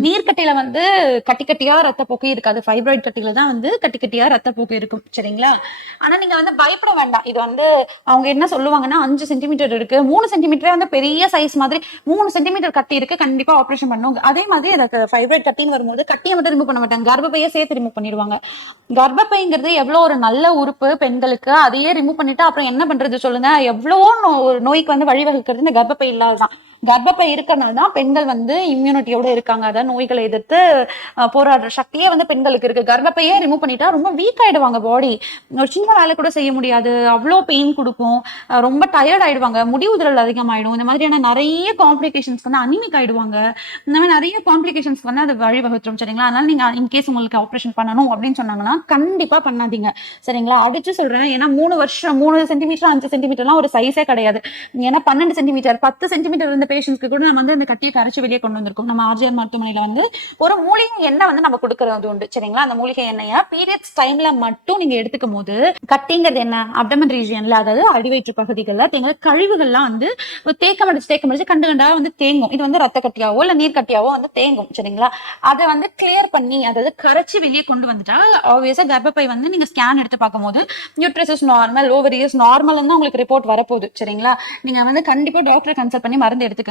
நீர்க்கட்டியில வந்து கட்டி கட்டியா ரத்தப்போக்கு இருக்காது. ஃபைப்ராய்ட் கட்டியில தான் வந்து கட்டி கட்டியா ரத்தப்போக்கு இருக்கும். சரிங்களா? ஆனா நீங்க வந்து பயப்பட வேண்டாம். இது வந்து அவங்க என்ன சொல்லுவாங்கன்னா அஞ்சு சென்டிமீட்டர் இருக்கு. மூணு சென்டிமீட்டரே வந்து பெரிய சைஸ் மாதிரி மூணு சென்டிமீட்டர் கட்டி இருக்கு. கண்டிப்பா ஆபரேஷன் பண்ணுவாங்க. அதே மாதிரி எனக்கு ஃபைப்ராய்ட் கட்டின்னு வரும்போது கட்டியை மட்டும் ரிமூவ் பண்ண மாட்டாங்க. கர்ப்பப்பையை சேர்த்து ரிமூவ் பண்ணிடுவாங்க. கர்ப்பப்பைங்கிறது எவ்வளவு ஒரு நல்ல உறுப்பு பெண்களுக்கு. அதையே ரிமூவ் பண்ணிட்டு அப்புறம் என்ன பண்றது சொல்லுங்க? எவ்வளவோ நோ- ஒரு நோய்க்கு வந்து வழிவகுக்கிறது இந்த கர்ப்பப்பை இல்லாததான். கர்ப்பப்பை இருக்கனால தான் பெண்கள் வந்து இம்யூனிட்டியோட இருக்காங்க. அதான் நோய்களை எதிர்த்து போராடுற சக்தியே வந்து பெண்களுக்கு இருக்கு. கர்ப்பப்பையே ரிமூவ் பண்ணிட்டா ரொம்ப வீக் ஆயிடுவாங்க பாடி ஒரு சின்ன வேலை கூட செய்ய முடியாது. அவ்வளோ பெயின் கொடுக்கும். ரொம்ப டயர்ட் ஆயிடுவாங்க. முடிவுதிரல் அதிகமாயிடும். இந்த மாதிரியான நிறைய காம்ப்ளிகேஷன்ஸ் வந்து அனிமிக் ஆயிடுவாங்க. இந்த மாதிரி நிறைய காம்ப்ளிகேஷன்ஸ் வந்து அது வழிவகுத்துரும் சரிங்களா? அதனால நீங்க இன்கேஸ் உங்களுக்கு ஆப்ரேஷன் பண்ணணும் அப்படின்னு சொன்னாங்கன்னா கண்டிப்பா பண்ணாதீங்க. சரிங்களா? அடிச்சு சொல்றேன். ஏன்னா மூணு வருஷம் மூணு சென்டிமீட்டர் அஞ்சு சென்டிமீட்டர்லாம் ஒரு சைஸே கிடையாது. ஏன்னா பன்னெண்டு சென்டிமீட்டர் பத்து சென்டிமீட்டர் இருந்த பேஷண்ட்ஸ்க்கு கூட நம்ம வந்து அந்த கட்டியை கரைச்சி வெளியே கொண்டு வந்திருக்கோம். நம்ம ஆர்ஜிஆர் மருத்துவமனையில வந்து ஒரு மூலிகை எண்ணெய் வந்து நம்ம கொடுக்கறது உண்டு. சரிங்களா? அந்த மூலிகை எண்ணெயை பீரியட்ஸ் டைம்ல மட்டும் நீங்க எடுத்துக்கும் போது கட்டிங்கிறது என்ன? அப்டமன் ரீஜியன்ல அதாவது அடிவயிற்று பகுதிகளில் தேங்க கழிவுகள்லாம் வந்து தேக்கம் அடிச்சு தேக்கம் அடிச்சு கண்டு கண்டா வந்து தேங்கும். இது வந்து ரத்த கட்டியாவோ இல்ல நீர் கட்டியாவோ வந்து தேங்கும். சரிங்களா? அதை வந்து கிளியர் பண்ணி அதாவது கரைச்சி வெளியே கொண்டு வந்துட்டா ஆப்வியஸா கர்ப்பப்பை வந்து நீங்க ஸ்கேன் எடுத்து பார்க்கும்போது நியூட்ரிசஸ் நார்மல் ஓவரியஸ் நார்மல் வந்து உங்களுக்கு ரிப்போர்ட் வரப்போகுது. சரிங்களா? நீங்க வந்து கண்டிப்பா டாக்டரை கன்சல்ட் பண்ணி மருந்து எடுத்து